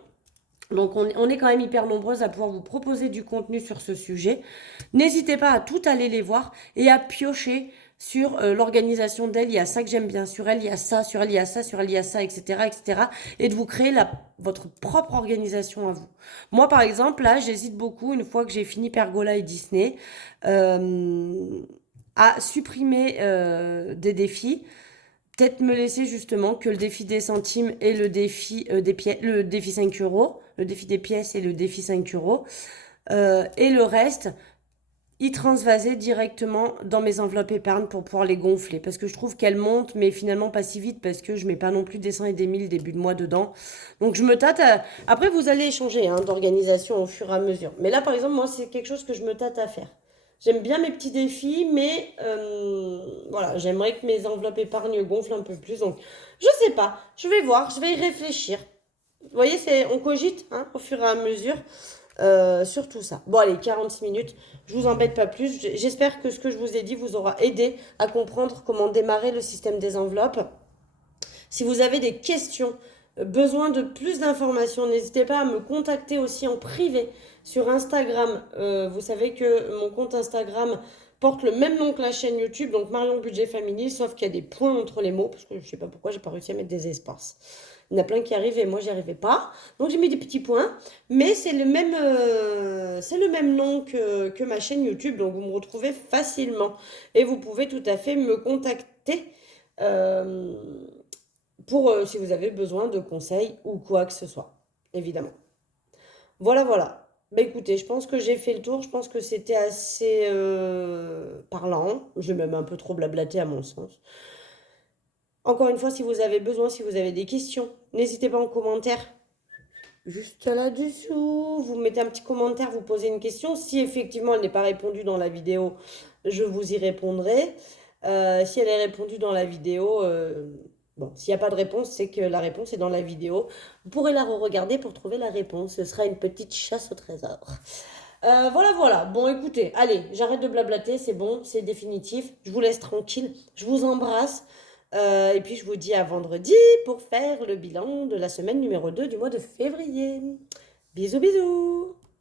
Donc on est quand même hyper nombreuses à pouvoir vous proposer du contenu sur ce sujet. N'hésitez pas à tout aller les voir et à piocher sur l'organisation d'elle. Il y a ça que j'aime bien, sur elle il y a ça, sur elle il y a ça, sur elle il y a ça, etc. etc. Et de vous créer votre propre organisation à vous. Moi par exemple, là j'hésite beaucoup, une fois que j'ai fini Pergola et Disney, à supprimer des défis. Peut-être me laisser justement que le défi des centimes et le défi des pièces, le défi 5 euros, le défi des pièces et le défi 5 euros, et le reste, y transvaser directement dans mes enveloppes épargne pour pouvoir les gonfler. Parce que je trouve qu'elles montent, mais finalement pas si vite, parce que je mets pas non plus des 100 et des 1000 début de mois dedans. Donc je me tâte à... Après, vous allez échanger hein, d'organisation au fur et à mesure. Mais là, par exemple, moi, c'est quelque chose que je me tâte à faire. J'aime bien mes petits défis, mais voilà, j'aimerais que mes enveloppes épargne gonflent un peu plus. Donc, je sais pas, je vais voir, je vais y réfléchir. Vous voyez, on cogite hein, au fur et à mesure sur tout ça. Bon, allez, 46 minutes, je vous embête pas plus. J'espère que ce que je vous ai dit vous aura aidé à comprendre comment démarrer le système des enveloppes. Si vous avez des questions, besoin de plus d'informations, n'hésitez pas à me contacter aussi en privé sur Instagram. Vous savez que mon compte Instagram porte le même nom que la chaîne YouTube, donc Marion Budget Family, sauf qu'il y a des points entre les mots, parce que je ne sais pas pourquoi j'ai pas réussi à mettre des espaces. Il y en a plein qui arrivent et moi j'y arrivais pas. Donc j'ai mis des petits points, mais c'est le même nom que ma chaîne YouTube, donc vous me retrouvez facilement. Et vous pouvez tout à fait me contacter. Euh, pour si vous avez besoin de conseils ou quoi que ce soit, évidemment. Voilà, voilà. Bah écoutez, je pense que j'ai fait le tour. Je pense que c'était assez parlant. J'ai même un peu trop blablaté à mon sens. Encore une fois, si vous avez besoin, si vous avez des questions, n'hésitez pas en commentaire. Juste là-dessous, vous mettez un petit commentaire, vous posez une question. Si effectivement elle n'est pas répondue dans la vidéo, je vous y répondrai. Si elle est répondue dans la vidéo, bon, s'il n'y a pas de réponse, c'est que la réponse est dans la vidéo. Vous pourrez la re-regarder pour trouver la réponse. Ce sera une petite chasse au trésor. Voilà, voilà. Bon, écoutez, allez, j'arrête de blablater, c'est bon, c'est définitif. Je vous laisse tranquille. Je vous embrasse. Et puis, je vous dis à vendredi pour faire le bilan de la semaine numéro 2 du mois de février. Bisous, bisous.